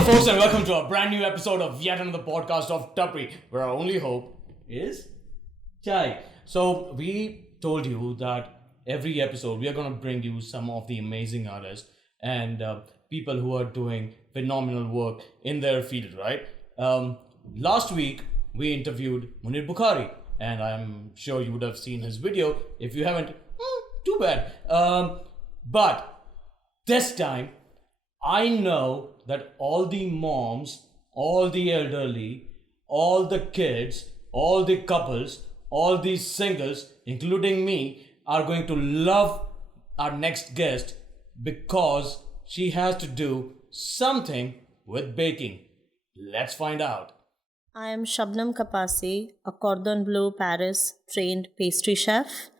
Hello, folks, and welcome to a brand new episode of yet another podcast of Tapri, where our only hope is chai. So, we told you that every episode we are going to bring you some of the amazing artists and people who are doing phenomenal work in their field, right? Last week, we interviewed Munir Bukhari, and I'm sure you would have seen his video. If you haven't, too bad. But this time, I know that all the moms, all the elderly, all the kids, all the couples, all the singles, including me, are going to love our next guest because she has to do something with baking. Let's find out. I am Shabnam Kapasi, a Cordon Bleú Paris trained pastry chef.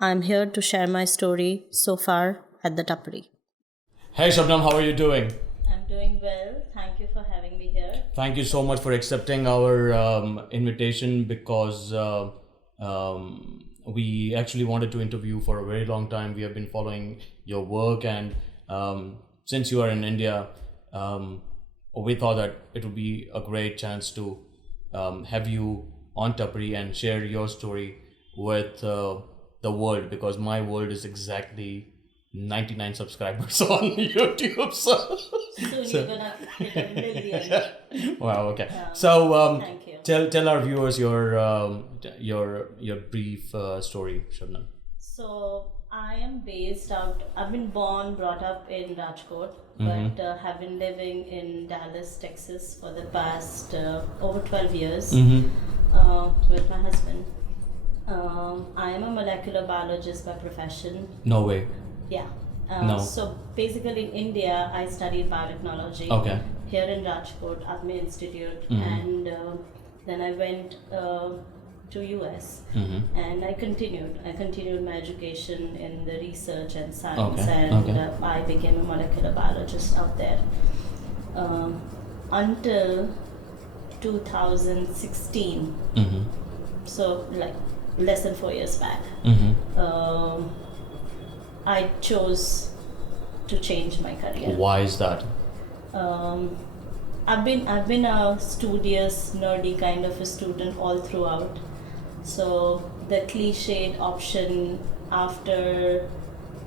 I am here to share my story so far at the Tapri. Hey Shabnam, how are you doing? I'm doing well. Thank you for having me here. Thank you so much for accepting our invitation because we actually wanted to interview for a very long time. We have been following your work, and since you are in India, we thought that it would be a great chance to have you on Tapri and share your story with the world, because my world is exactly 99 subscribers on YouTube. So Soon you're gonna hit a million. wow. Okay. So Thank you. tell our viewers your brief story, Shabnam. So I am based out. I've been born, brought up in Rajkot, but have been living in Dallas, Texas for the past over 12 years with my husband. I am a molecular biologist by profession. No way. Yeah. No. So basically in India, I studied biotechnology here in Rajkot, Agni Institute, and then I went to US and I continued my education in the research and science, and I became a molecular biologist out there until 2016. So like less than 4 years back. I chose to change my career. Why is that? I've been a studious, nerdy kind of a student all throughout. So the cliched option after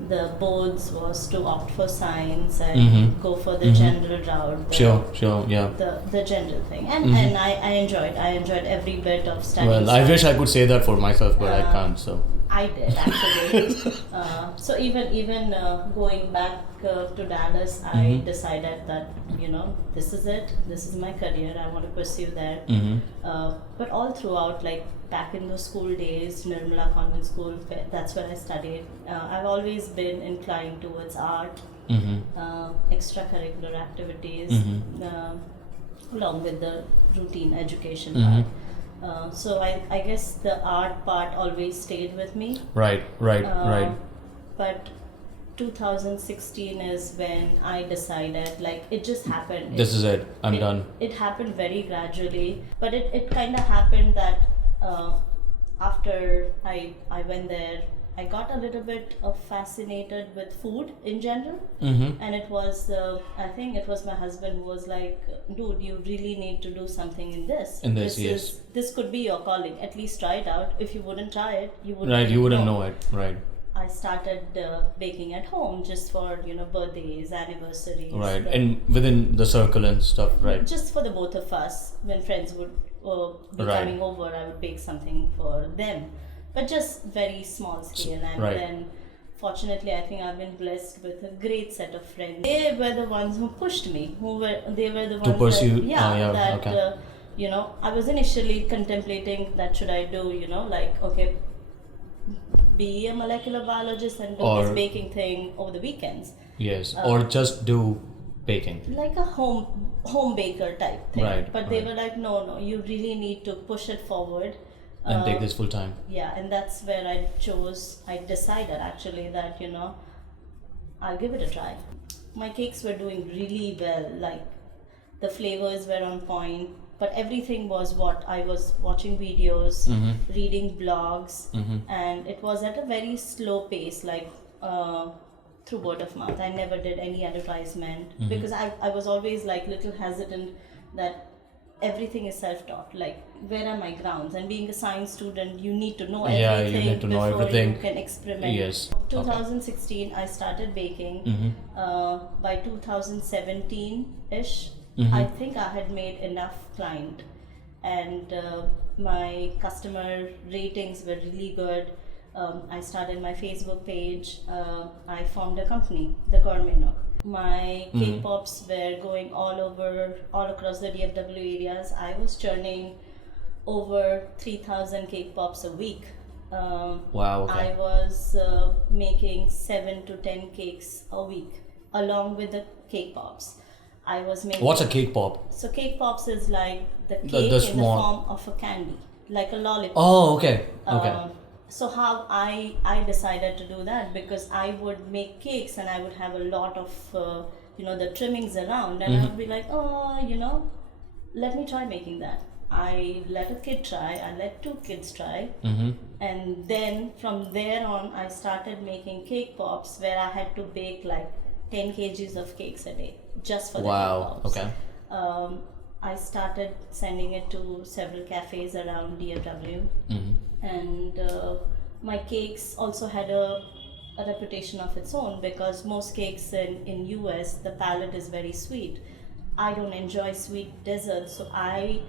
the boards was to opt for science and go for the general route. Sure, yeah. The general thing, and I enjoyed every bit of studying. Well, I wish I could say that for myself, but I can't. So I did actually. So even going back to Dallas, I decided that this is it. This is my career. I want to pursue that. But all throughout, like back in the school days, Nirmala Convent School, that's where I studied. I've always been inclined towards art, extracurricular activities, along with the routine education part. So I guess the art part always stayed with me. Right. But 2016 is when I decided, like, it just happened. This is it. I'm done. It happened very gradually, but it kind of happened that after I went there, I got a little bit fascinated with food in general, and it was I think it was my husband who was like, "Dude, you really need to do something in this. Yes. This could be your calling. At least try it out. If you wouldn't try it, you wouldn't. Right, you wouldn't know it. Right. I started baking at home just for birthdays, anniversaries. Right, and within the circle and stuff. Right. Just for the both of us, when friends would be coming over, I would bake something for them. But just very small scale, and then fortunately I think I've been blessed with a great set of friends. They were the ones who pushed me, they were the ones to pursue that I was initially contemplating that should I do be a molecular biologist and do this baking thing over the weekends. Yes, or just do baking. Like a home baker type thing. Right. But they were like, no, you really need to push it forward. And take this full time. Yeah, and that's where I decided actually that, I'll give it a try. My cakes were doing really well, like the flavors were on point, but everything was what I was watching videos, reading blogs, and it was at a very slow pace, like through word of mouth. I never did any advertisement Mm-hmm. because I was always like little hesitant that everything is self-taught. Like, where are my grounds? And being a science student, you need to know everything you need to know before everything. you can experiment. Yes. 2016, I started baking. By 2017-ish, I think I had made enough client, and my customer ratings were really good. I started my Facebook page. I formed a company, the Gourmet Nook. My cake pops were going all across the DFW areas. I was churning over 3,000 cake pops a week. Wow. Okay. I was making 7 to 10 cakes a week, along with the cake pops. I was making. What's a cake pop? So cake pops is like the cake The in small- the form of a candy, like a lollipop. Oh, okay. Okay. So how I decided to do that, because I would make cakes and I would have a lot of the trimmings around, and I would be like, let me try making that. I let a kid try. I let 2 kids try, and then from there on, I started making cake pops where I had to bake like 10 kgs of cakes a day just for the cake pops. Okay. I started sending it to several cafes around DFW, and my cakes also had a reputation of its own, because most cakes in US, the palate is very sweet. I don't enjoy sweet desserts, so I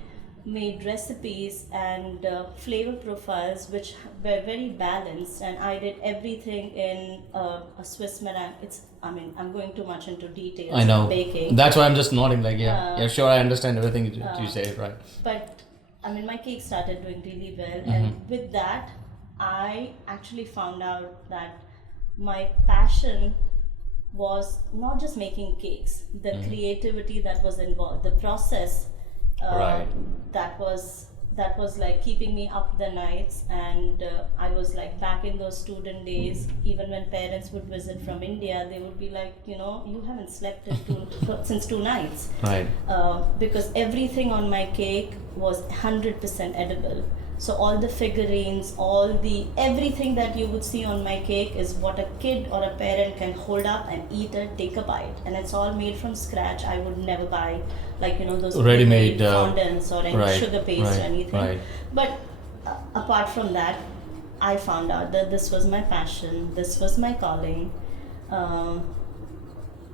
made recipes and flavor profiles which were very balanced, and I did everything in a Swiss meringue. I'm going too much into details. I know. Of baking. That's why I'm just nodding. Like, yeah, sure, I understand everything you say, right? But my cake started doing really well, and with that, I actually found out that my passion was not just making cakes, the creativity that was involved, the process. Right. That was like keeping me up the nights, and I was like back in those student days. Even when parents would visit from India, they would be like, you haven't slept since 2 nights. Right. Because everything on my cake was 100% edible. So all the figurines, everything that you would see on my cake is what a kid or a parent can hold up and eat it, take a bite, and it's all made from scratch. I would never buy those ready-made fondants or any sugar paste or anything. Right. But apart from that, I found out that this was my passion, this was my calling.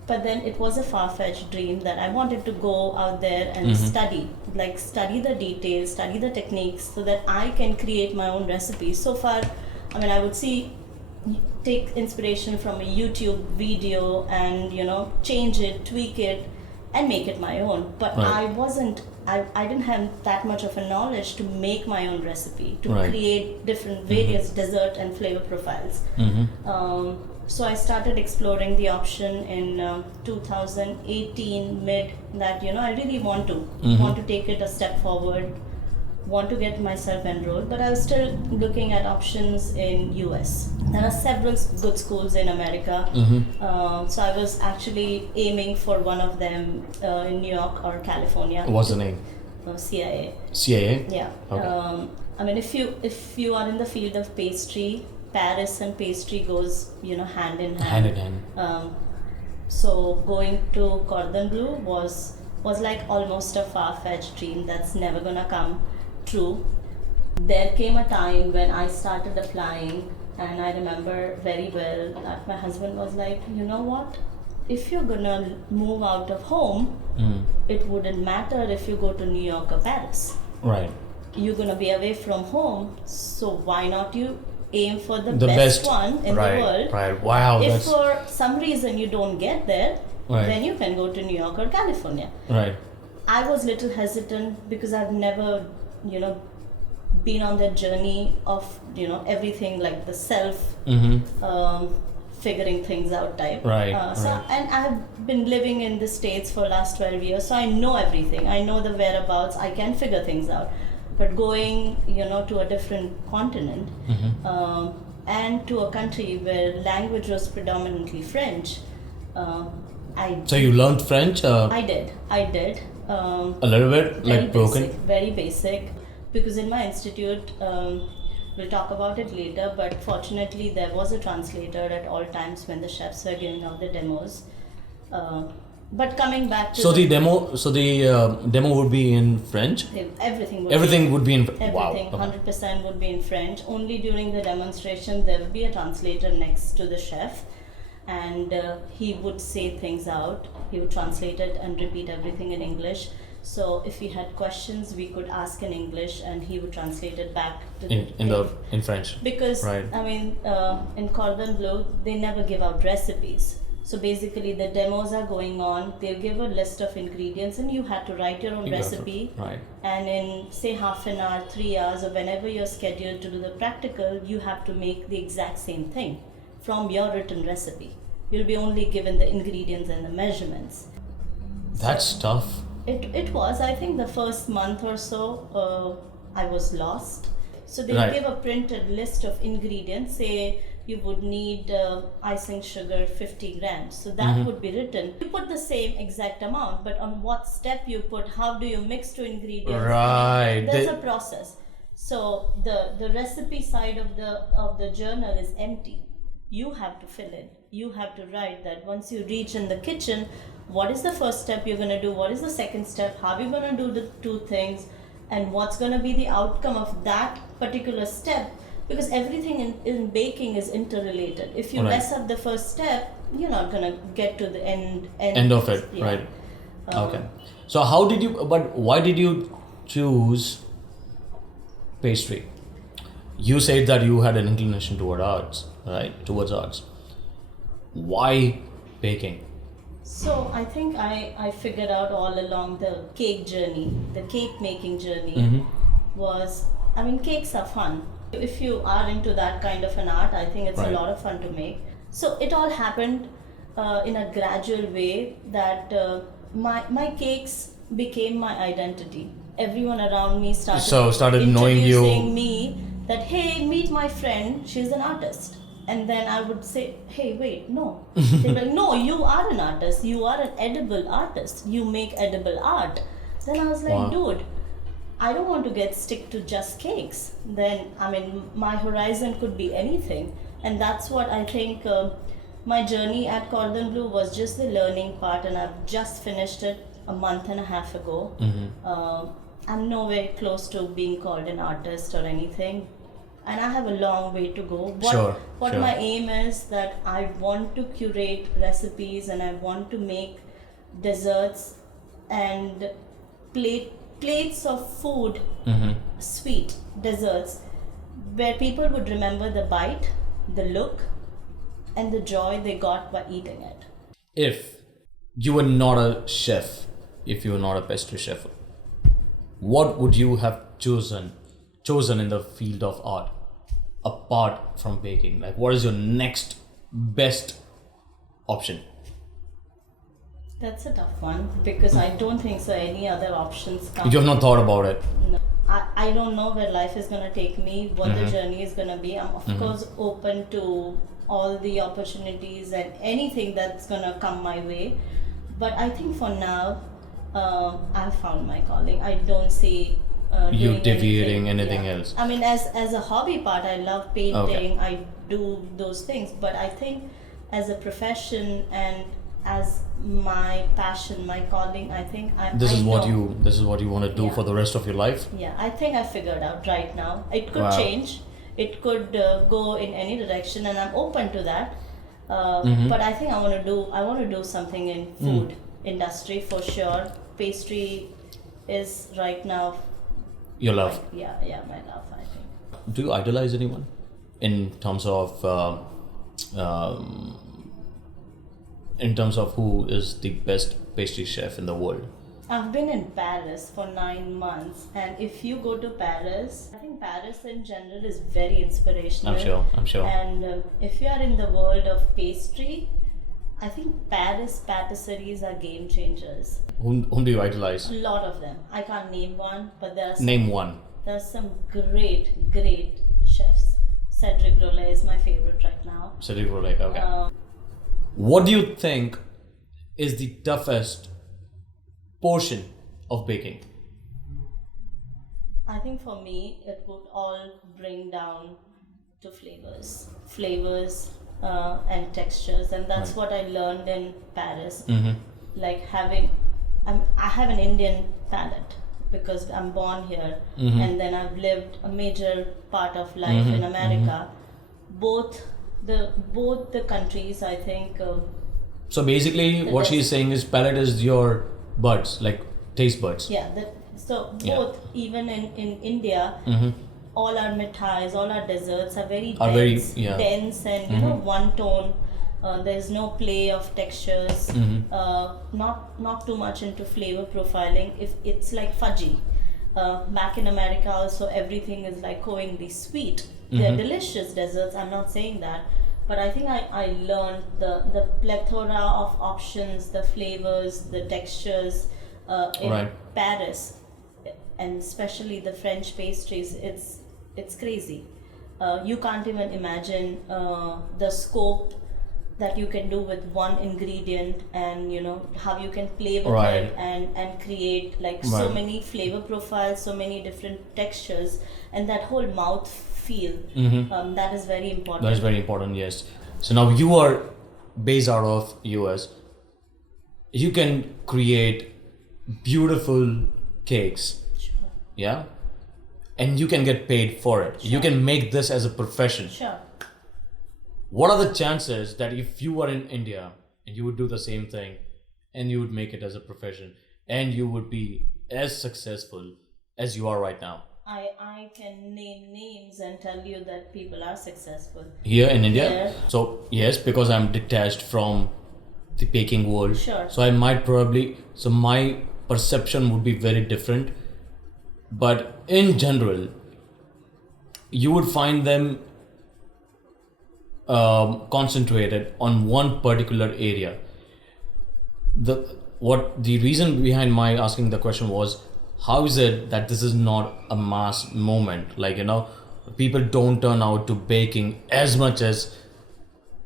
But then it was a far-fetched dream that I wanted to go out there and study the details, study the techniques, so that I can create my own recipes. So far, I would take inspiration from a YouTube video and, change it, tweak it, and make it my own. But Right. I didn't have that much of a knowledge to make my own recipe, to Right. create different various dessert and flavor profiles. So I started exploring the option in 2018 mid, that I really want to take it a step forward, want to get myself enrolled, but I was still looking at options in US. There are several good schools in America, so I was actually aiming for one of them in New York or California. What's the name? CIA. CIA? Yeah. Okay. If you are in the field of pastry, Paris and pastry goes hand in hand. Hand in hand. So going to Cordon Bleú was like almost a far-fetched dream that's never gonna come true. There came a time when I started applying, and I remember very well that my husband was like, you know what? If you're gonna move out of home, it wouldn't matter if you go to New York or Paris. Right. You're gonna be away from home, so why not you aim for the The best best. one in Right. the world? Right. Wow. If That's for some reason you don't get there, Right. then you can go to New York or California. right. I was little hesitant because I've never, been on that journey of, everything like the self figuring things out type. Right, And I've been living in the States for last 12 years, so I know everything. I know the whereabouts. I can figure things out. But going, to a different continent, and to a country where language was predominantly French, So you learned French? I did. A little bit, Very like broken. basic, very basic, because in my institute We'll talk about it later, but fortunately there was a translator at all times when the chefs were giving out the demos. But coming back to the demo would be in French. Everything would be in wow. Okay. 100% would be in French. Only during the demonstration there will be a translator next to the chef, and he would say things out. He would translate it and repeat everything in English. So if we had questions, we could ask in English, and he would translate it back to in French. Because right. I mean, in Cordon Bleú, they never give out recipes. So basically, the demos are going on. They'll give a list of ingredients, and you have to write your own recipe. Right. And in say half an hour, 3 hours, or whenever you're scheduled to do the practical, you have to make the exact same thing from your written recipe. You'll be only given the ingredients and the measurements. That's tough. It was. I think the first month or so, I was lost. So they Right. give a printed list of ingredients. Say you would need icing sugar 50 grams. So that would be written. You put the same exact amount, but on what step you put, how do you mix two ingredients? Right. There's a process. So the recipe side of the journal is empty. You have to fill in. You have to write that once you reach in the kitchen, what is the first step you're going to do? What is the second step? How are you going to do the two things? And what's going to be the outcome of that particular step? Because everything in baking is interrelated. If you Right. mess up the first step, you're not going to get to the End of it, yeah. right? Okay. So why did you choose pastry? You said that you had an inclination toward arts, right? Towards arts. Why baking? So I think I figured out all along the cake journey, the cake making journey was, I mean, cakes are fun. If you are into that kind of an art, I think it's Right. a lot of fun to make. So it all happened in a gradual way that my cakes became my identity. Everyone around me started knowing you. introducing me that, hey, meet my friend, she's an artist. And then I would say, hey, wait, no. They're like, no, you are an artist. You are an edible artist. You make edible art. Then I was like, Wow. dude, I don't want to stick to just cakes. Then, I mean, my horizon could be anything. And that's what I think my journey at Cordon Bleú was just the learning part. And I've just finished it a month and a half ago. I'm nowhere close to being called an artist or anything. And I have a long way to go. What Sure. my aim is that I want to curate recipes, and I want to make desserts and plates of food, sweet desserts, where people would remember the bite, the look, and the joy they got by eating it. If you were not a chef, if you were not a pastry chef, what would you have chosen in the field of art apart from baking? Like, what is your next best option? That's a tough one because I don't think so any other options come. You have not thought about it. No. I don't know where life is going to take me, what the journey is going to be. I'm of course open to all the opportunities and anything that's going to come my way. But I think for now, I've found my calling. I don't see You doing deviating anything else. I mean, as a hobby part, I love painting. I do those things. But I think as a profession and as my passion, my calling, I think This is what know. you want to do Yeah. for the rest of your life. Yeah, I think I figured out right now. It could Wow. change. It could go in any direction, and I'm open to that. But I think I want to do something in food industry for sure. Pastry is right now. Your love. Yeah, my love. I think. Do you idolize anyone in terms of who is the best pastry chef in the world? I've been in Paris for 9 months, and if you go to Paris, I think Paris in general is very inspirational. I'm sure. And if you are in the world of pastry, I think Paris patisseries are game changers. Whom do you idolize? A lot of them. I can't name one, but Name one. There's some great chefs. Cedric Rollet is my favorite right now. Cedric Rollet, okay. What do you think is the toughest portion of baking? I think for me, it would all bring down to flavors, and textures, and that's Right. what I learned in Paris. Mm-hmm. Like I have an Indian palate because I'm born here, Mm-hmm. and then I've lived a major part of life in America. Both the countries, I think. So basically, what she's saying is palate is your buds, like taste buds. Yeah, so Yeah. both, even in India, all our mithais, all our desserts are very Are very- dense, yeah. dense and one tone. There's no play of textures. Not too much into flavor profiling. If it's like fudgy, back in America also everything is like covingly sweet. They're delicious desserts. I'm not saying that, but I think I learned the plethora of options, the flavors, the textures in Right. Paris, and especially the French pastries. It's crazy. You can't even imagine the scope that you can do with one ingredient, and how you can play with Right. it and create like so Right. many flavor profiles, so many different textures, and that whole mouth feel. That is very important. That is very important, yes. So now you are based out of US. You can create beautiful cakes, Sure. yeah? And you can get paid for it. You can make this as a profession. Sure. What are the chances that if you were in India and you would do the same thing and you would make it as a profession and you would be as successful as you are right now? I can name names and tell you that people are successful. Here in India? Yeah. So, yes, because I'm detached from the baking world. Sure. So, so my perception would be very different. But in general, you would find them concentrated on one particular area. The reason behind my asking the question was, how is it that this is not a mass movement? Like, people don't turn out to baking as much as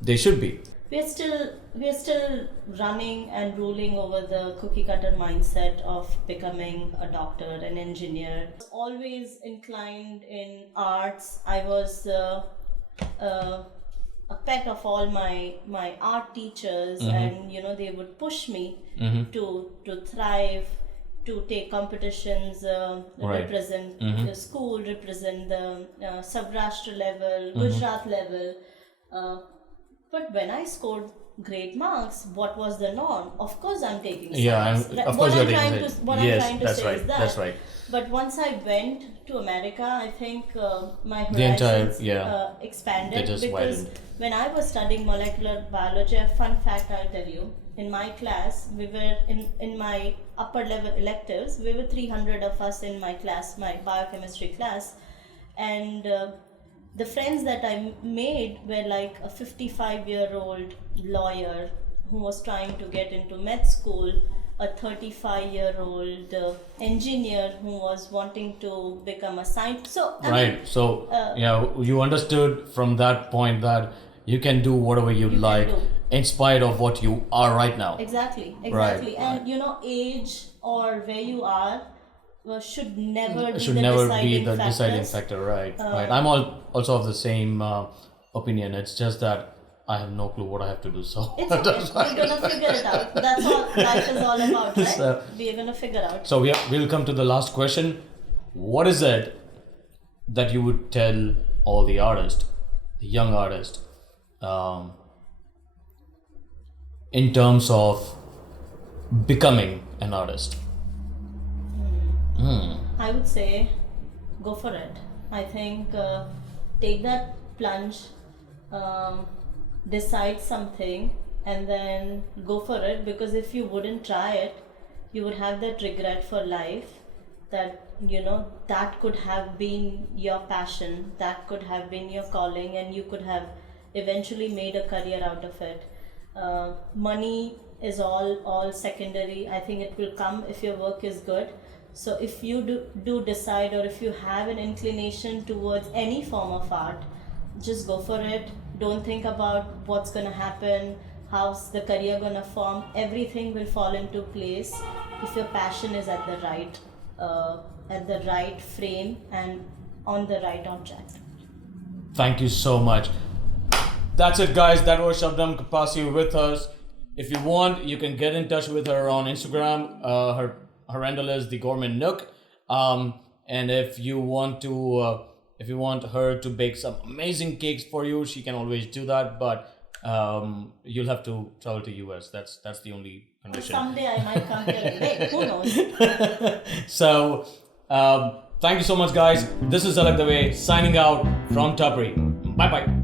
they should be. We're still running and ruling over the cookie cutter mindset of becoming a doctor, an engineer. I was always inclined in arts. I was a pet of all my art teachers, and they would push me to thrive, to take competitions, Right. represent the school, represent the Saurashtra level, Gujarat level. But when I scored great marks, what was the norm? Of course, I'm taking science. Yeah, of course you're taking science. What I'm Yes, trying to that's say right, is that. that's right. But once I went to America, I think my The entire- horizons expanded, They just because widened. when I was studying molecular biology, a fun fact I'll tell you, in my class, we were in my upper level electives, we were 300 of us in my class, my biochemistry class, and the friends that I made were like a 55-year-old lawyer who was trying to get into med school, a 35-year-old engineer who was wanting to become a scientist. So, I Right. mean, So, you understood from that point that you can do whatever you can like do. in spite of what you are right now. exactly. Right, And age or where you are should never be Should the never deciding be the factors. deciding factor, right? Right. I'm also of the same opinion. It's just that I have no clue what I have to do. So It's okay. We're gonna figure it out. That's all life is all about, right? So- We're gonna figure out. So we'll come to the last question. What is it that you would tell all the artists, the young artists, in terms of becoming an artist? I would say go for it. I think take that plunge, decide something, and then go for it, because if you wouldn't try it, you would have that regret for life, that that could have been your passion, that could have been your calling, and you could have eventually made a career out of it. Money is all secondary. I think it will come if your work is good. So if you do decide, or if you have an inclination towards any form of art, just go for it. Don't think about what's going to happen, how's the career going to form. Everything will fall into place if your passion is at the right at the right frame and on the right object. Thank you so much. That's it, guys. That was Shabnam Kapasi with us. If you want, you can get in touch with her on Instagram. Her handle is the Gourmet Nook. And if you want her to bake some amazing cakes for you, she can always do that. But you'll have to travel to US. That's the only condition. Someday I might come here and bake. Who knows? So, thank you so much, guys. This is Alag the Way signing out from Tapri. Bye bye.